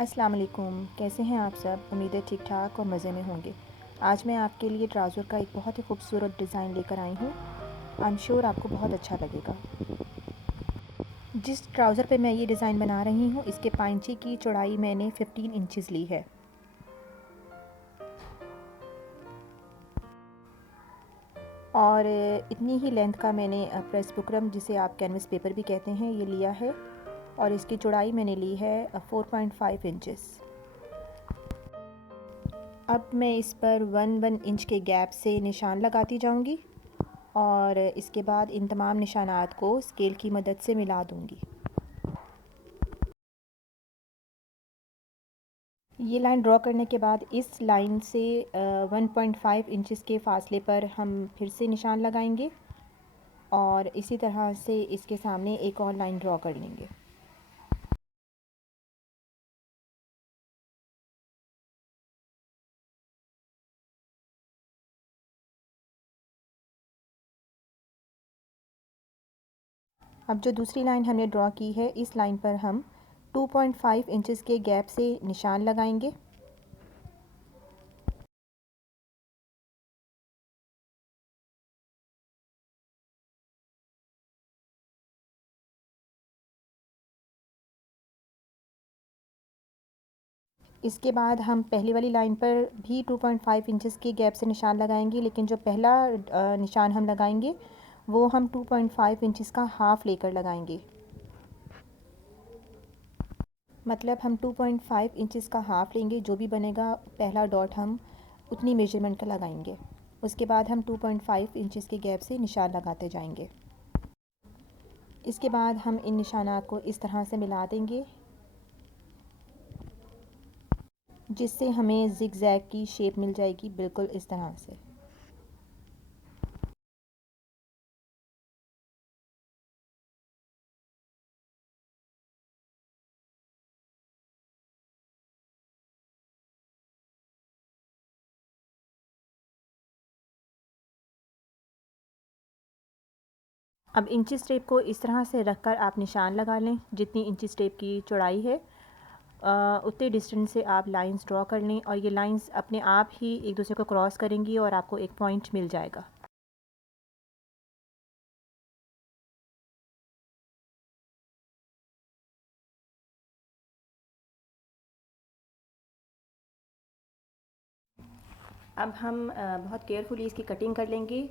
अस्सलाम वालेकुम, कैसे हैं आप सब? उम्मीद है ठीक-ठाक और मज़े में होंगे। आज मैं आपके लिए ट्राउज़र का एक बहुत ही खूबसूरत डिज़ाइन लेकर आई हूँ। आई एम श्योर आपको बहुत अच्छा लगेगा। जिस ट्राउज़र पे मैं ये डिज़ाइन बना रही हूँ, इसके पाइंची की चौड़ाई मैंने 15 इंचेस ली है। और इतनी ही लेंथ का मैंने प्रेस बुकरम, जिसे आप कैनवस पेपर भी कहते हैं, ये लिया है। और इसकी चौड़ाई मैंने ली है 4.5 इंचेस। अब मैं इस पर 1 इंच के गैप से निशान लगाती जाऊंगी और इसके बाद इन तमाम निशानात को स्केल की मदद से मिला दूंगी। ये लाइन ड्रॉ करने के बाद इस लाइन से 1.5 इंचेस के फासले पर हम फिर से निशान लगाएंगे और इसी तरह से इसके सामने एक और लाइन ड्रॉ कर लेंगे। अब जो दूसरी लाइन हमने ड्रॉ की है, इस लाइन पर हम 2.5 इंचेस के गैप से निशान लगाएंगे। इसके बाद हम पहली वाली लाइन पर भी 2.5 इंचेस के गैप से निशान लगाएंगे, लेकिन जो पहला निशान हम लगाएंगे वो हम 2.5 इंचेस का हाफ़ लेकर लगाएंगे। मतलब हम 2.5 इंचेस का हाफ़ लेंगे, जो भी बनेगा पहला डॉट हम उतनी मेजरमेंट का लगाएंगे। उसके बाद हम 2.5 इंचेस के गैप से निशान लगाते जाएंगे। इसके बाद हम इन निशानात को इस तरह से मिला देंगे जिससे हमें ज़िग ज़ैग की शेप मिल जाएगी, बिल्कुल इस तरह से। अब इंचेस टेप को इस तरह से रखकर आप निशान लगा लें। जितनी इंचेस टेप की चौड़ाई है उतने डिस्टेंस से आप लाइंस ड्रॉ कर लें और ये लाइंस अपने आप ही एक दूसरे को क्रॉस करेंगी और आपको एक पॉइंट मिल जाएगा। अब हम बहुत केयरफुली इसकी कटिंग कर लेंगे।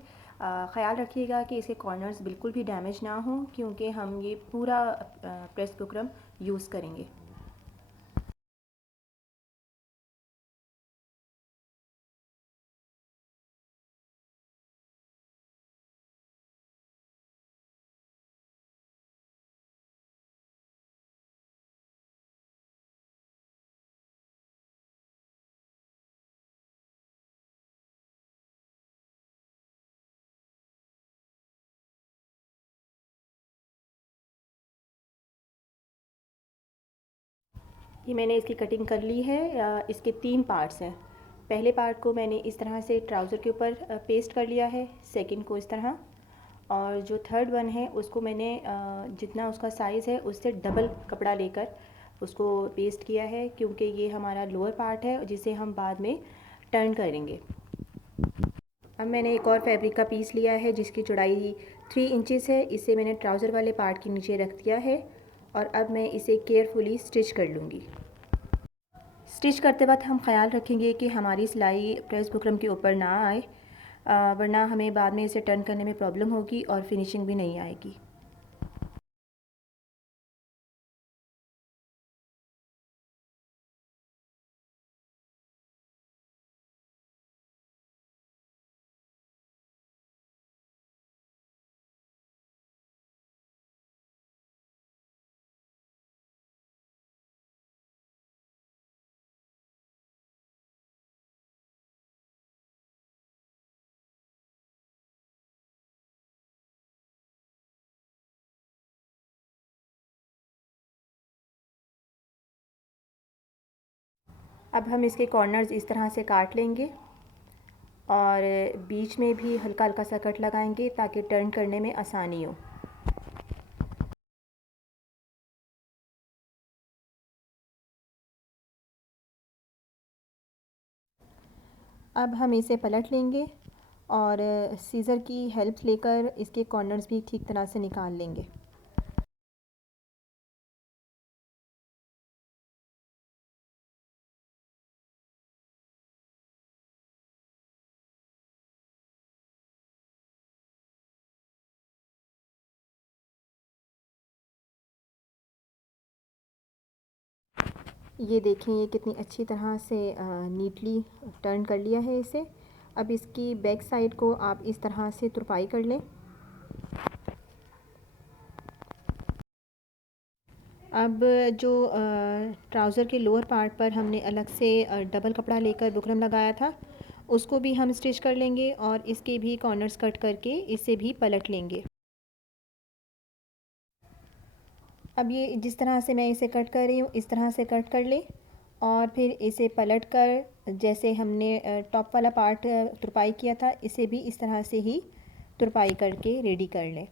ख़याल रखिएगा कि इसके कॉर्नर्स बिल्कुल भी डैमेज ना हों, क्योंकि हम ये पूरा प्रेस बुकरम यूज़ करेंगे। ये मैंने इसकी कटिंग कर ली है। इसके 3 पार्ट्स हैं। पहले पार्ट को मैंने इस तरह से ट्राउज़र के ऊपर पेस्ट कर लिया है, सेकंड को इस तरह, और जो थर्ड वन है उसको मैंने जितना उसका साइज़ है उससे डबल कपड़ा लेकर उसको पेस्ट किया है, क्योंकि ये हमारा लोअर पार्ट है जिसे हम बाद में टर्न करेंगे। अब मैंने एक और फैब्रिक का पीस लिया है जिसकी चौड़ाई 3 इंचेस है। इसे मैंने ट्राउज़र वाले पार्ट के नीचे रख दिया है और अब मैं इसे केयरफुली स्टिच कर लूँगी। स्टिच करते वक्त हम ख्याल रखेंगे कि हमारी सिलाई प्रेस बुकरम के ऊपर ना आए, वरना हमें बाद में इसे टर्न करने में प्रॉब्लम होगी और फिनिशिंग भी नहीं आएगी। अब हम इसके कॉर्नर्स इस तरह से काट लेंगे और बीच में भी हल्का हल्का सा कट लगाएंगे ताकि टर्न करने में आसानी हो। अब हम इसे पलट लेंगे और सीज़र की हेल्प लेकर इसके कॉर्नर्स भी ठीक तरह से निकाल लेंगे। ये देखें, ये कितनी अच्छी तरह से नीटली टर्न कर लिया है इसे। अब इसकी बैक साइड को आप इस तरह से तुरपाई कर लें। अब जो ट्राउज़र के लोअर पार्ट पर हमने अलग से डबल कपड़ा लेकर बुकरम लगाया था, उसको भी हम स्टिच कर लेंगे और इसके भी कॉर्नर्स कट करके इसे भी पलट लेंगे। अब ये जिस तरह से मैं इसे कट कर रही हूँ, इस तरह से कट कर लें और फिर इसे पलट कर जैसे हमने टॉप वाला पार्ट तुरपाई किया था, इसे भी इस तरह से ही तुरपाई करके रेडी कर लें।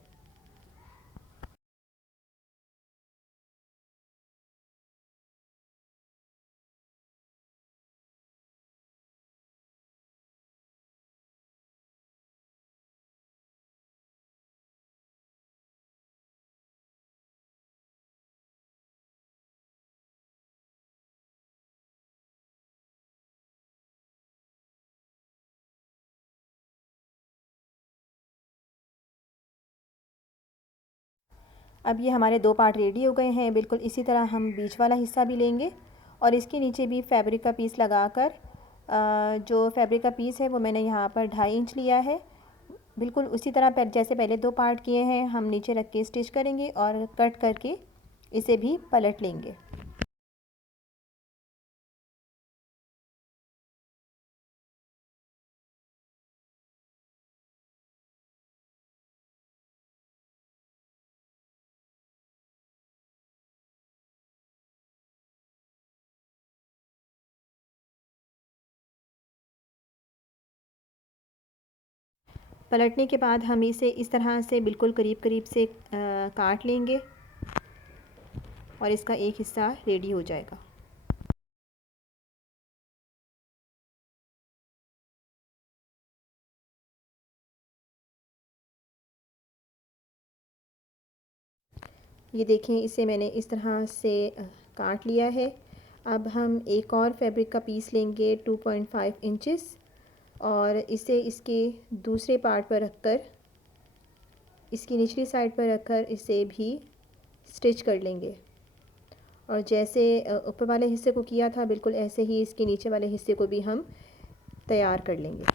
अब ये हमारे दो पार्ट रेडी हो गए हैं। बिल्कुल इसी तरह हम बीच वाला हिस्सा भी लेंगे और इसके नीचे भी फैब्रिक का पीस लगाकर जो फैब्रिक का पीस है वो मैंने यहाँ पर 2.5 इंच लिया है। बिल्कुल उसी तरह जैसे पहले दो पार्ट किए हैं, हम नीचे रख के स्टिच करेंगे और कट करके इसे भी पलट लेंगे। पलटने के बाद हम इसे इस तरह से बिल्कुल करीब करीब से काट लेंगे और इसका एक हिस्सा रेडी हो जाएगा। ये देखें, इसे मैंने इस तरह से काट लिया है। अब हम एक और फैब्रिक का पीस लेंगे 2.5 इंचेस और इसे इसके दूसरे पार्ट पर रखकर, इसकी निचली साइड पर रखकर इसे भी स्टिच कर लेंगे और जैसे ऊपर वाले हिस्से को किया था, बिल्कुल ऐसे ही इसके नीचे वाले हिस्से को भी हम तैयार कर लेंगे।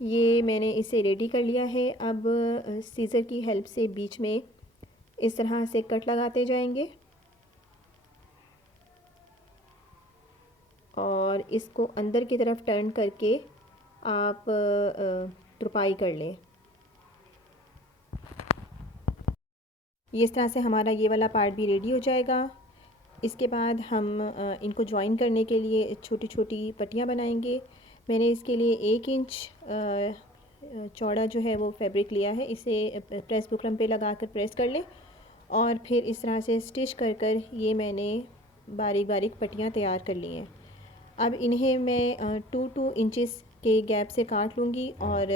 ये मैंने इसे रेडी कर लिया है। अब सीज़र की हेल्प से बीच में इस तरह से कट लगाते जाएंगे और इसको अंदर की तरफ टर्न करके आप तुरपाई कर लें। ये इस तरह से हमारा ये वाला पार्ट भी रेडी हो जाएगा। इसके बाद हम इनको जॉइन करने के लिए छोटी छोटी पट्टियाँ बनाएंगे। मैंने इसके लिए 1 इंच चौड़ा जो है वो फैब्रिक लिया है। इसे प्रेस बुकरम पे लगा कर प्रेस कर लें और फिर इस तरह से स्टिच कर कर ये मैंने बारीक बारीक पट्टियाँ तैयार कर ली हैं। अब इन्हें मैं 2 इंचेस के गैप से काट लूँगी और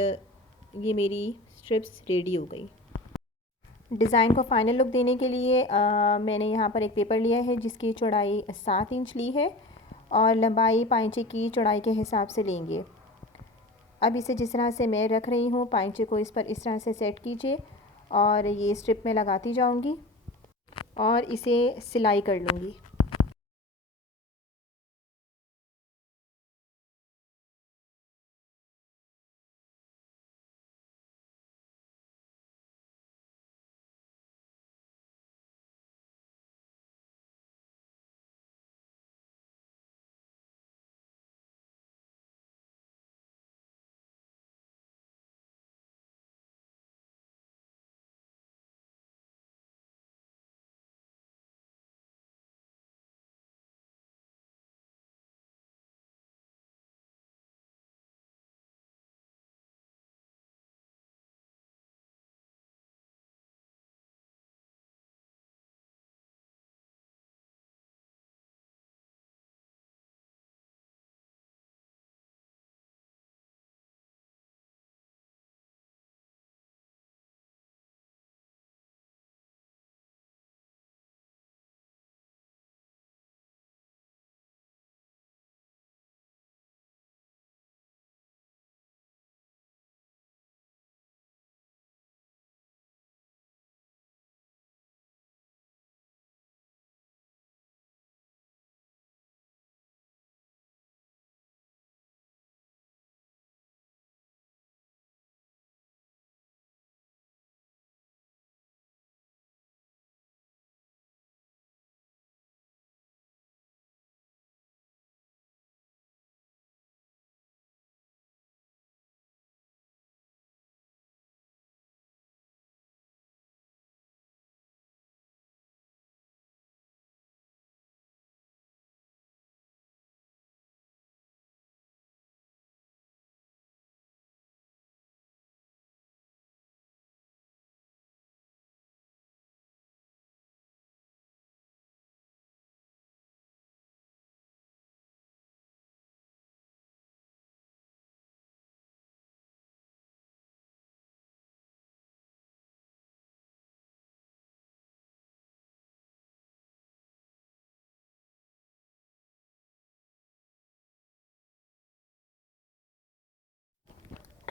ये मेरी स्ट्रिप्स रेडी हो गई। डिज़ाइन को फ़ाइनल लुक देने के लिए मैंने यहाँ पर एक पेपर लिया है जिसकी चौड़ाई 7 इंच ली है और लंबाई पाइंचे की चौड़ाई के हिसाब से लेंगे। अब इसे जिस तरह से मैं रख रही हूँ, पाइंचे को इस पर इस तरह से सेट कीजिए और ये स्ट्रिप में लगाती जाऊँगी और इसे सिलाई कर लूँगी।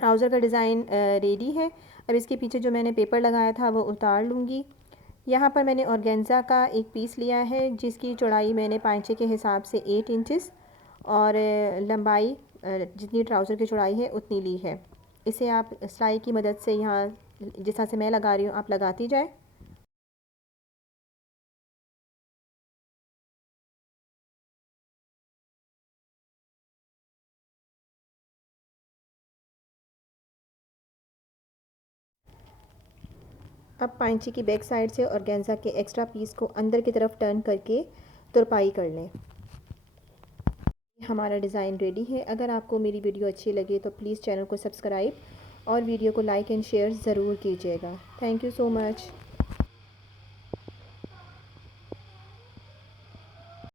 ट्राउज़र का डिज़ाइन रेडी है। अब इसके पीछे जो मैंने पेपर लगाया था वो उतार लूँगी। यहाँ पर मैंने ऑर्गेन्जा का एक पीस लिया है जिसकी चौड़ाई मैंने पाँचे के हिसाब से 8 इंचेस और लंबाई जितनी ट्राउज़र की चौड़ाई है उतनी ली है। इसे आप सिलाई की मदद से यहाँ जिस तरह से मैं लगा रही हूँ आप लगाती जाए। अब पाइंची की बैक साइड से ऑर्गेन्जा के एक्स्ट्रा पीस को अंदर की तरफ टर्न करके तुरपाई कर लें। हमारा डिज़ाइन रेडी है। अगर आपको मेरी वीडियो अच्छी लगे तो प्लीज़ चैनल को सब्सक्राइब और वीडियो को लाइक एंड शेयर ज़रूर कीजिएगा। Thank you so much.